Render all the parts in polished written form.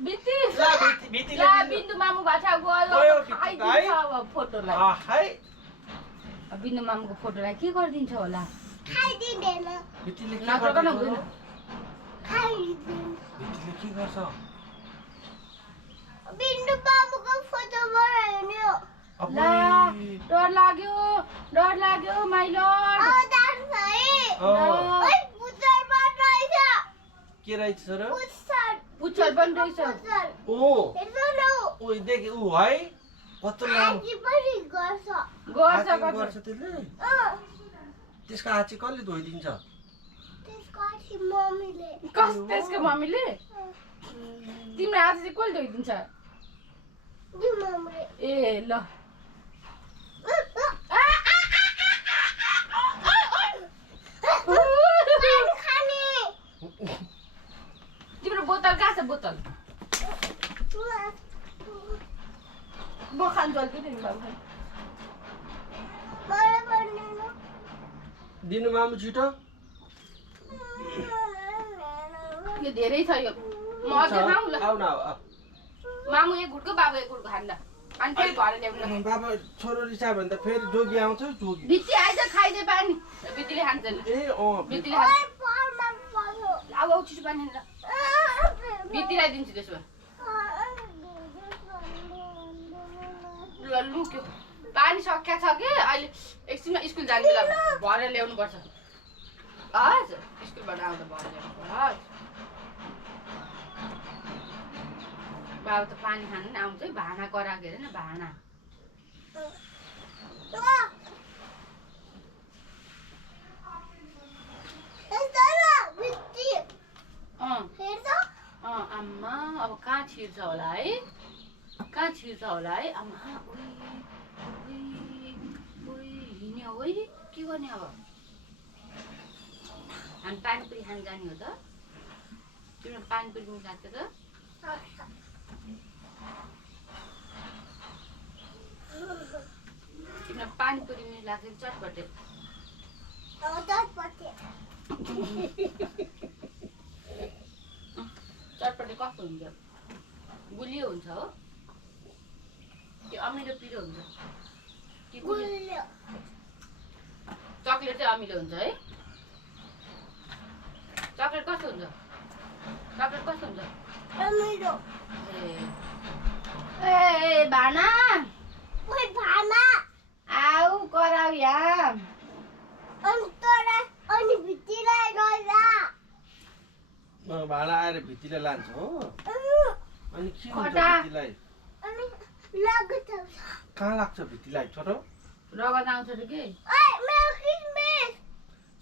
बित्ती ला बित्ती ला बिन्दु मामु भाषा गयो खाइदिन्छ अब फोटोलाई बिन्दु मामुको फोटोलाई के गरिदिन्छ होला खाइदिँदैन बित्तीले के गर्छ खाइदिन्छ बित्तीले के गर्छ बिन्दु मामुको फोटो बनायो नि ला डर लाग्यो माइलो के रहेछ सर पुच्छर पनि रहेछ ओ देख उ है कस्तो गर्छ त्यसले त्यसको हात चाहिँ कसले धोइदिन्छ त्यसको मम्मीले तिम्रो हात चाहिँ कसले धोइदिन्छ ए ल तिम्रो बोतल कहाँ छ बोतल म खान्छु अलिकति तिमी बाबु दिनु मामु छिटो यो धेरै छ यो म अझै खाऊ ल आउ न मामु एक गुटको बाबु एक गुटको खान्दा अनि फेरि घर ल्याउनु बाबा छोरो रिसायो भने त फेरि जोगी आउँछ जोगी बित्ती आइज खाइदे पानी बित्तीले खान्छ ए बित्तीले खान्छ अब चिसो पानी ल बित्तीलाई दिन्छु त्यसो भए लुक्यो पानी सकिया छ कि अहिले एकछिनमा स्कुल जाने बेला भरेर ल्याउनु पर्छ हजुर स्कुलबाट आउँदा भरेर ल्याउनु पर्छ बाबु त पानी खानु नि आउँछ है भाँडा कराएको हेर न भाँडा आम्मा अब कहाँ छिर्छ होला है आम्मा हिँड्ने हो है के गर्ने अब हामी पानीपुरी खानु जाने हो त तिम्रो पानीपुरी मिलाएको थियो त तिम्रो पानीपुरी मिलाएको चटपटे चटपटे कस्तो हुन्छ गुलियो हुन्छ हो कि अमिलो पिरो हुन्छ कि गुलियो चक्लेट चाहिँ अमिलो हुन्छ है चक्लेट कस्तो हुन्छ अमिलो ए भाना आऊ कराउ यहाँ भाडा आएर भित्तीलाई लान्छ हो अनि के हुन्छ भित्तीलाई कहाँ लाग्छ भित्तीलाई छोटो रगत आउँछ रे के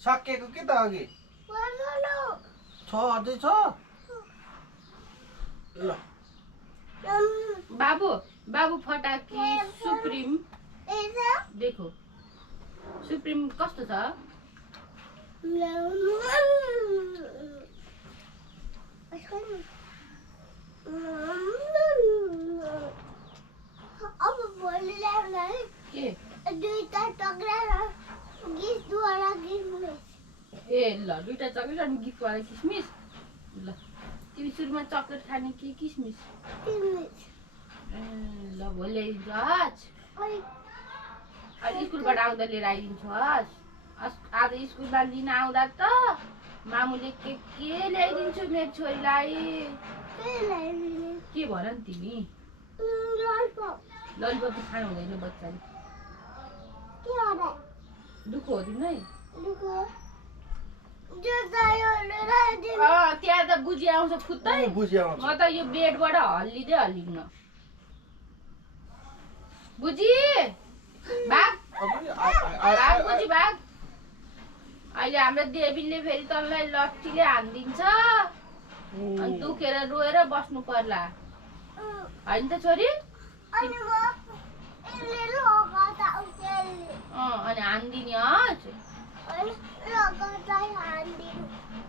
सकिएको के त अघि छ अझै छ ल बाबु फटाकी सुप्रिम देखो सुप्रिम कस्तो छ अब भोलि ल्याउन है के दुईटा चक्लेट गिफ्टवाला किसमिस ए ल दुईटा चक्लेट अनि गिफ्टवाला किसमिस ल तिमी सुरुमा चक्लेट खाने कि किसमिस ए ल भोलि ल्याइदिन्छु आज स्कुलबाट आउँदा लिएर आइदिन्छु आज स्कुलमा लिन आउँदा त मामुले के ल्याइदिन्छु मेरो छोरीलाई के भन नि तिमी ललिपप खानु हुँदैन बच्चाले दुःख हो तिमीलाई त्यहाँ त बुझी आउँछ फुत्तै म त यो बेडबाट हल्लिन्न बुझी भाग बुझी भाग अहिले हाम्रो देवीले फेरि तँलाई लट्ठीले हानिदिन्छ अनि दुखेर रोएर बस्नु पर्ला होइन त छोरी अनि हानिदिने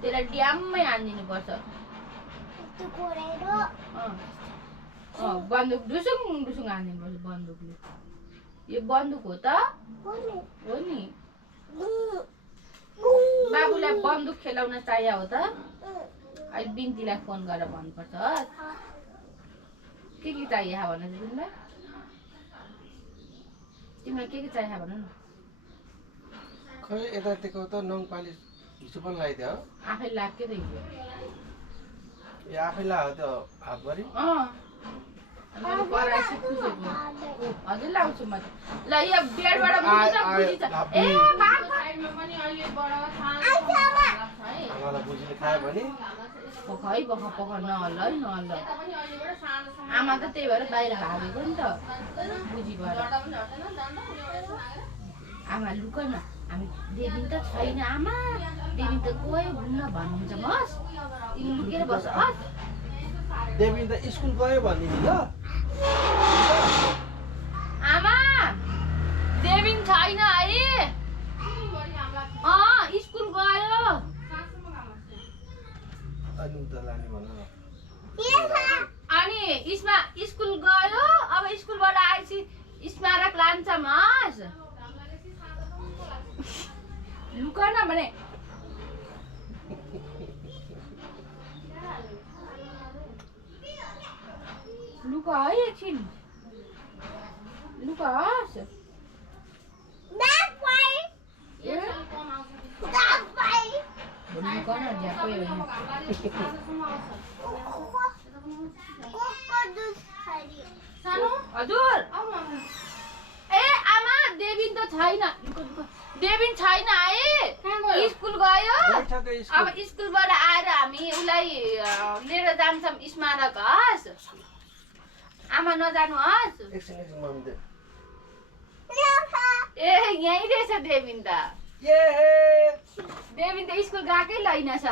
त्यसलाई ड्याममै हानिदिनु पर्छ बन्दुक डुसुङ हानिदिनु पर्छ बन्दुकले यो बन्दुक हो त हो नि बाबुलाई बन्दुक खेलाउन चाहियो हो त अहिले बिन्तीलाई फोन गरेर भन्नुपर्छ के चाहियो भन तिमीलाई के चाहियो भन न खै यतातिको त नङ पालिस हिजो पनि लगाइदियो आफै लाग्यो त हिजो ए आफै लगायो त्यो हातभरि हजुर लाउँछु म ल यो बेडबाट ए मलाई बुझीले खायो भने पख नहल्ल है नहल्ल आमा त त्यही भएर बाहिर भागेको नि त बुझीबाट आमा लुक न हामी देवी त छैन आमा देवी त गयो घुम्न भन्नुहुन्छ मस तिमी लुकेर बस देवी त स्कुल गयो भनिदिनु ल आमा देवी छैन है स्कुल गयो अनि उता लाने भन न अनि स्कुल गयो अब स्कुलबाट आएपछि स्मारक लान्छ मस लुक न भने लुक है एकछिन लुक हस् लुक न झ्याप्पै हजुर ए आमा देविन त छैन देविन छैन है स्कुल गयो अब स्कुलबाट आएर हामी उसलाई लिएर जान्छौँ स्मारक हस् आमा नजानु हस् ए यहीँ रहेछ देविन त देविन त स्कुल गएकै छैन